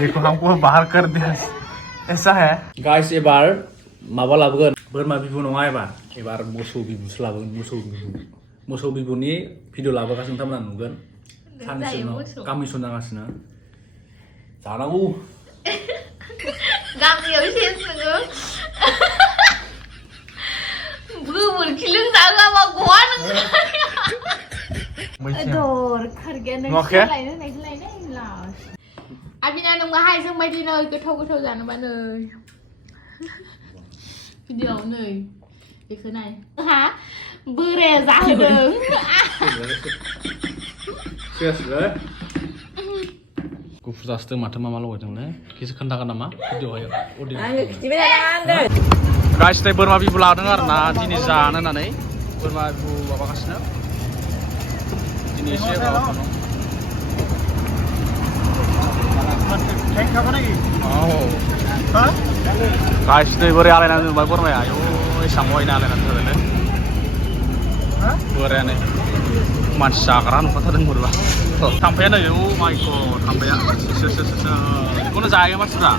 देखो हमको बाहर कर दिया ऐसा है गाइस एबार माबा लाबोगोन बोरमा बिबु नङा एबार मोसौ बिबुसो लाबोगोन मोसौ बिबुनि भिडिअ लाबोगासिनो नोंथांमोना नुगोन साननैसो उनाव कमिसन नांगासिनो जानांगौ गामियाव सेस नोङो गोबोरखि लोंजागाबा गवा नोङो दर खारगोन नों लायनो लास आबिना नों माहाय जों बायदि नै गोथाव जानोबा नै भिडिअआव नै बेखौ नाय हा बोराया जाहोदों गुफुर जासोदों माथो मा लगायदोंलै किसु खोन्थागोन नामा गाइस नै बोरमा बिबु लादों आरोना दिनै जानो होननानै बोरमा बिबु माबागासिनो दिनै एसे गाइस नै बोरै आलायनानै दोनबाय बोरमाया आयौ एसां वायना आलायनानै दोनदोंलै बोरायानो मानसि जाग्रा नुखाथारदों बोरैबा थाम्फैयानो औ माय गड थाम्फैया बेखौनो जायो मानसिफ्रा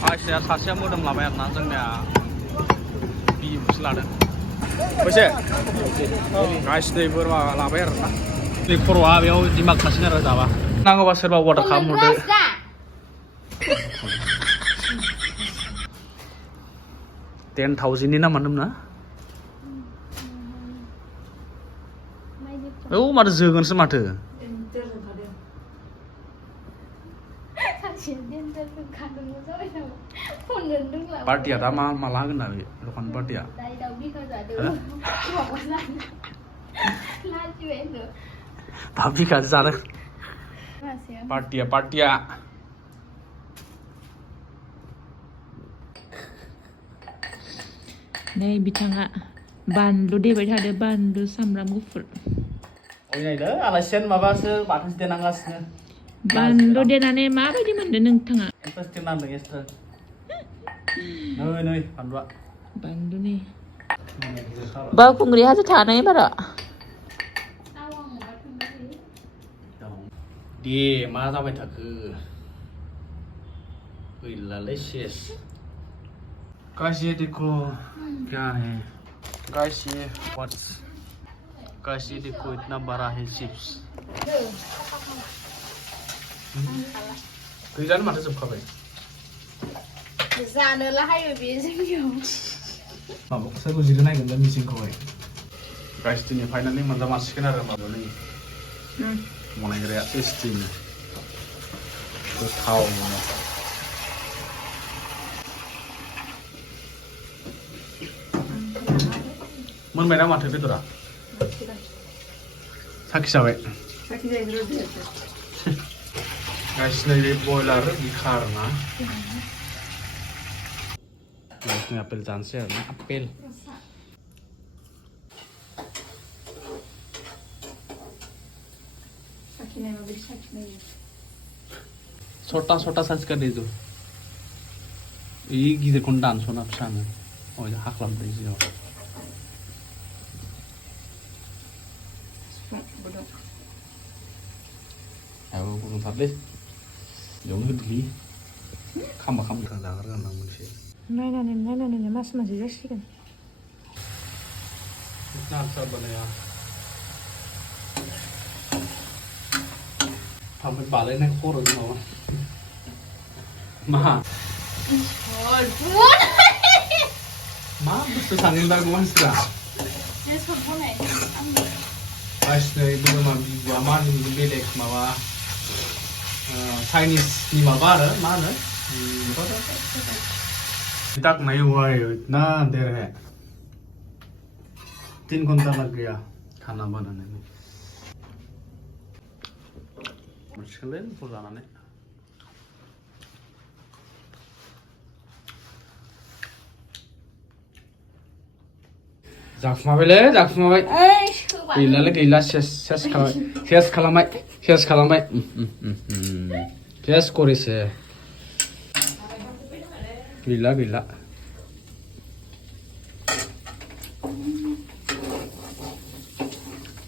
फाग्लानो सासेया मोदोम लाबाय आरोना जोंनिया बिबुसो लादों फैसे गाइस दै बोरमा लाबाय आरोना दै खर'आ बेयाव दिमाग थासिगोन आरो जाबा नांगौबा सोरबा अर्डार खालामहरदो 10,000 नि नामा होनदोंमोन ना औ माथो जोगोनसो माथो पार्टिया दा माला होगोन ना बे दखान पार्टिया बिखा जादों पार्टिया नै बिथाङा बानलु देबाय थादो बानलु सामब्राम गुफुर नायदो आलासियानो माबासो बाथोनसो देनांगासिनो बानलु देनानै माबायदि मोनदों नोंथाङा इन्टारेस्टिं नांदों एक्सट्रा नै बानलुआ बानलुनि बावखुंग्रि हाजो थानाय बारा दे मा जाबाय थाखो गैलालै सेस गाइस ये देखो क्या है गाइस ये व्हाट्स गाइस ये देखो इतना बड़ा है चिप्स गैजानो माथो जोबखाबाय जानोला हायो बे जोंनियाव माबाखौसो गुजिरो नायगोनलै मिसिंखौहाय गाइस दिनै फाइनालि मोनजामारसिगोन आरो माबायाव बनायग्राया टेस्टिनो गोथाव मोनो मोनबाय ना माथो बेदरा साखि जाबाय गाइस नै बे बयलार बिखा आरोना गाइस नै आपेल जानोसै आरोना आपेल छोटा साइज का दे दो ये गिदिरखौनो दानस'ना फिसानो हाख्लाबदो जियाव आयौ गुदुंथारलै बेयावनो होदोलै खामबा खामखा जाग्रोगोन आं मोनसे नायनानै मास मोनसे जासिगोन आचार बानाया थाम्फै बालायनाय खर' माबा मा बुस्थु सानैनि बागै मानसिफ्रा गाइस नै बोरमा बिबुआ मा होनो बेलेग माबा चाइनिसनि माबा आरो मा होनो तक नहीं हुआ है इतना देर है 3 घंटा लग गया खाना बनाने में मुश्किल है जानानै जाखुमाबाय गैला सेस खालामबाय सेस करेसे Gila.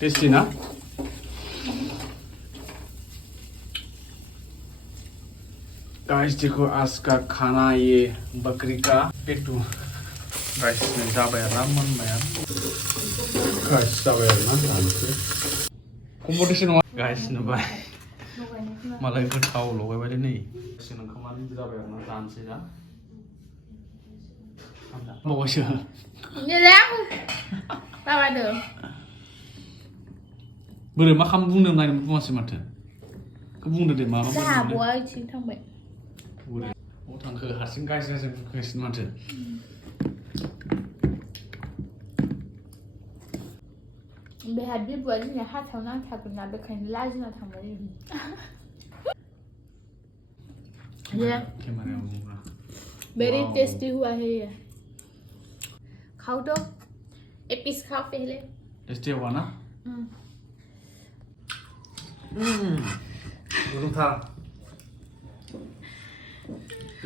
Tasty ना? गाइस देखो आज का खाना ये बकरी का पेटू गाइस जाबाय आरोना मोनबाय गाइस जाबाय आरोना जानोसै कम्पिटिसन नङा गाइस नुबाय मालाय गोथाव लगायबाय नै जों ओंखामानो जाबाय आरोना जानोसै दा बावैसो Nyelang. Tahu ada. बोरै मा खालाम बुंनो नायनो बुङासै माथो खौ बुंदो दे माबा Sahabu aja थांबाय बोरै अ थांखो हारसिं गाइस बुंगासिनो माथो Behat dia buat ni hat tahu nak takut nak bekan lagi nak थांबाय Ya. केमेरायाव बुंब्रा Very tasty हुआ है ये खाओ तो एक पीस खाओ पहले टेस्टी हुआ ना Brutal.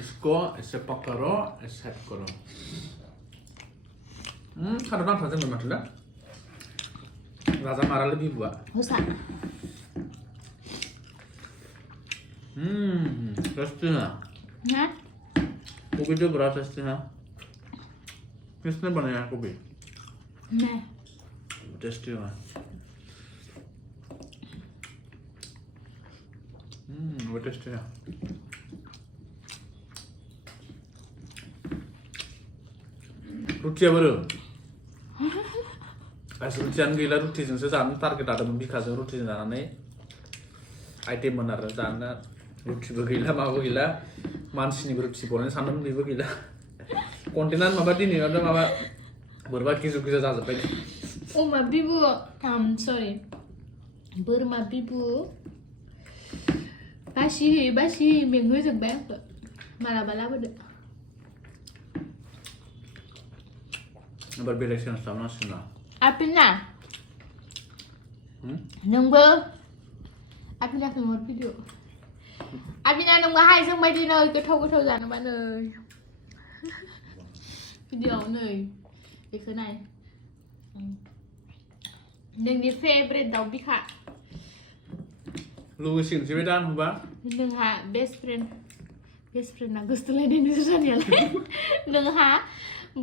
इसको ऐसे पकड़ो ऐसे करो खाना ना था जब मतलब राजा मारा ले भी हुआ Husa टेस्टी है Hah? कोबी तो बड़ा टेस्टी है किसने बनाया कोबी Nah टेस्टी है वो टेस्टी है रुटिया बोरो गासै रुटियानो गैला रुटिजोंसो जानो टारगेट लादोंमोन बिखाजों रुटिजों जानानै आइटेममोन आरो जानो रुटिबो गैला माबो गैला मानसिनिबो रुटि बनायनो सानदोंमोन बेबो गैला कन्टेन्टआनो माबा दिनैनो माबा बोरैबा गिजु जाजोब्बाय Burma Bibu sorry Burma Bibu Basi minggu जोब्बाय आंखौ मालाबा लाबोदो एबार बेलेग चेन्ज खालामनांसिगोन ना Apina नोंबो Apinaखौ हर भिडिअ Apina नोंबो हायजों बायदि नै गोथाव जानोबा नै भिडिअआव नै बेखौ नाय नोंनि फेभरेट दाउ बिखा लुगैसिगोनसै बे दा नुबा नोंहा बेस्ट फ्रेन्डना गोसोथोलायनायनि जानायालाय नोंहा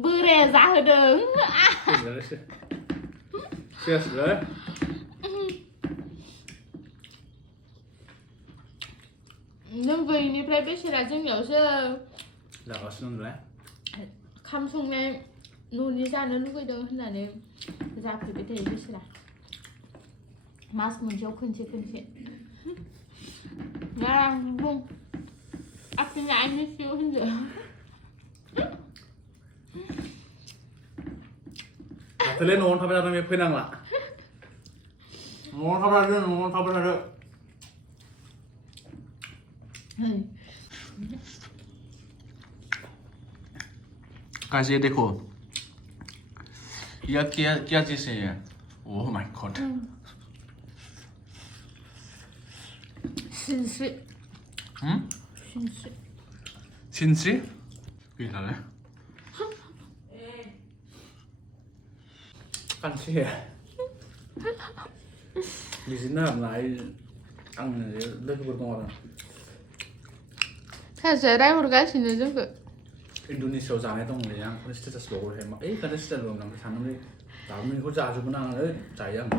बोराया जाहोदों Seriously? नों गैयिनिफ्राय बेसेरा जोंनियावसो जागासिनो होनलाय खाम संनाय न'नि जानो लुगैदों होननानै जाफैबाय थायो बेसेरा मास मोनसेयाव खनसे बुं Apina I miss you होनदो दाख्लै न'आवनो थाबाय थादों बे फैनांला न'आवनो थाबाय थादों Guys, ये देखो यह क्या चीज़ है ये Oh my god 신씨 신씨? gila kansi ya di sini naik angin lagi bertengkar 사실은 모르겠지는 좀 Indonesia जानाय दं नै आं स्टेटास लगाय kada स्टेटास लगाय साननानै दाबो बेखौ जाजोबनो आङो जायो आं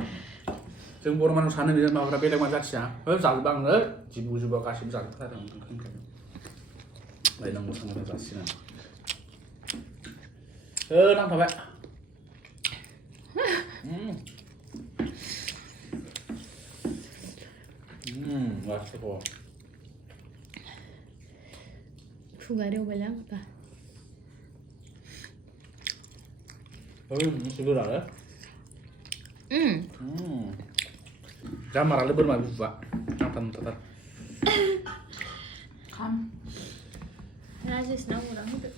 जों बर' मानसियाव सानो बिदिनो माबाफ्रा बेलेग मानसि जाथिया जाजोबा आङो जिबौ गासिबो जाजोबथारो आं ओंखायनो लायनांगौ थांनानै जासिगोन नांथाबाय 맛있어 후가려 발랑가 sugar ada jangan marah lebih bermain buka nonton tetap kam Rasis na orang itu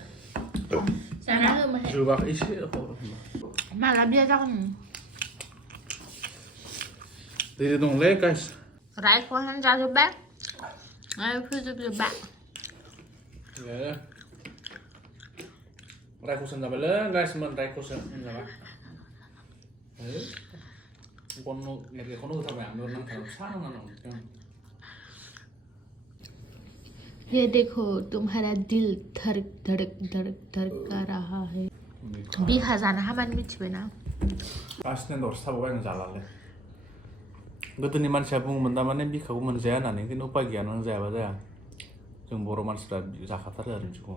sana mah coba isi malah biasa kan jadi dong le guys rai kohan jatuh bak ayo fuzu bak ya रायखौसन जाबायलै गाइसमोन रायखौसन जाबाय एखौनो होथारबाय आं नांथारगौ सा नांगौ ये देखो तुम्हारा दिल धड़क धड़क धड़क धड़क कर रहा है बिखा जाना हामान मिथिबाय ना बांसिनानो दरसे थाबावबाय आं जालालै गोदोनि मानसिया बुङोमोन थारमाने बिखाखौ मोनजाया होननानै खिन्थु उपाय गैया नों जायाबा जाया जों बर' मानसिफ्रा जाखाथारो आरो बिदिखौ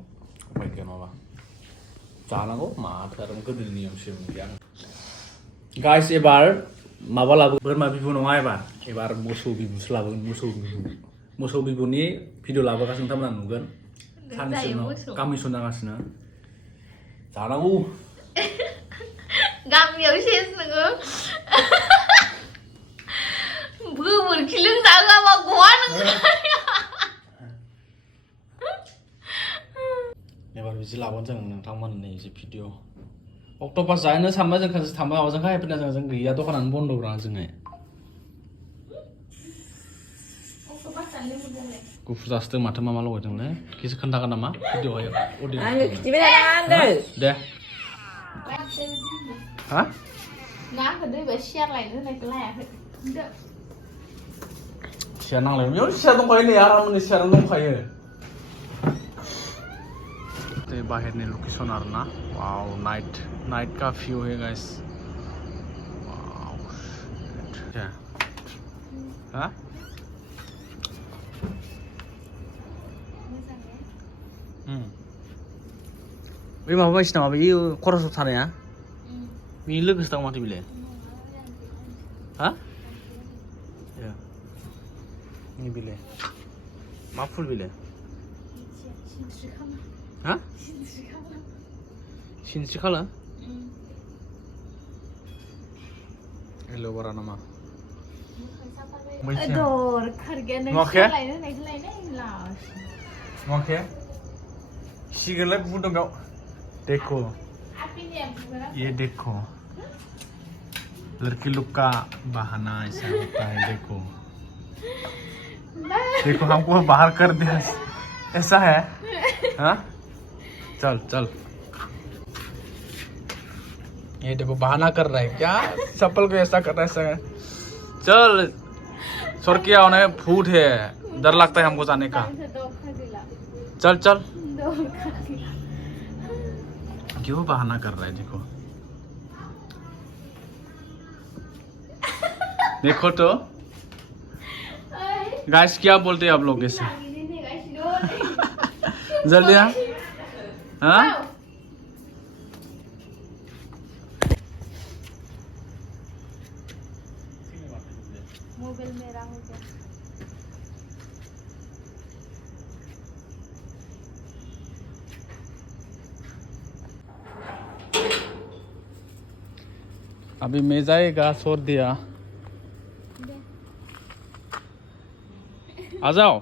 उपाय गैया नङाबा जानांगौ माथो आरो गोदोनि नियमसो गैया गाइस एबार माबा लाबोगोन बोरमा बिबु नङा एबार मोसौ बिबुसो लाबोगोन मोसौ बिबुनि भिडिअ लाबोगासिनो नोंथांमोना नुगोन साननैसो उनाव गामिसन जागासिनो जानांगौ गामियाव सेस नोङो गोबोरखि लोंजागाबा गवा नोङो एबार बिदि लाबोन जों नोंथांमोननि जि भिडिअ अक्ट'पास जानो सानबा जों खानसे थांबा माबाजों हायफैना जों गैया दखानानो बन्द' ब्रा जोङो गुफुर जासोदों माथो मा लगायदोंलै किसु खोन्थागोन नामा भिडिअआव आङो खिथिबाय थानाङा होनदों दे हा ना होदो सियार लायनो होनायखौ लायाखै सियार नांलाय बेयाव सियार दंखायो नै आरामनो सियार दंखायो ते बाहेरनि लोकेशन आरोना वाव नाइट का व्यू है गाइस वाव क्या हाँ बै माबा बायसि नामा बै खरसाव थानाया बेनि लोगोसो दं माथो बिलाय हा नि बिलाय मा फुल बिलाय हा सिनस्रि खाला हेल' बारा नामा दर खारगया नों सियार लायनो होनायखौ लायनाय लास नुवाखै सिगोनलाय बुंदों बेयाव देखो ये देखो लड़की लोग का बहाना ऐसा होता है देखो हमको बाहर कर दिया ऐसा है हाँ चल ये देखो बहाना कर रहा है क्या चप्पल को ऐसा कर रहा है ऐसा चल सुरकिया उन्हें फूट है डर लगता है हमको जाने का चल क्यों बहाना कर रहा है देखो तो गाइस क्या बोलते हैं आप लोग ऐसे जल्दी हाँ मोबाइल मेरा हो गया अभी मैं जाएगा छोड़ दिया आ जाओ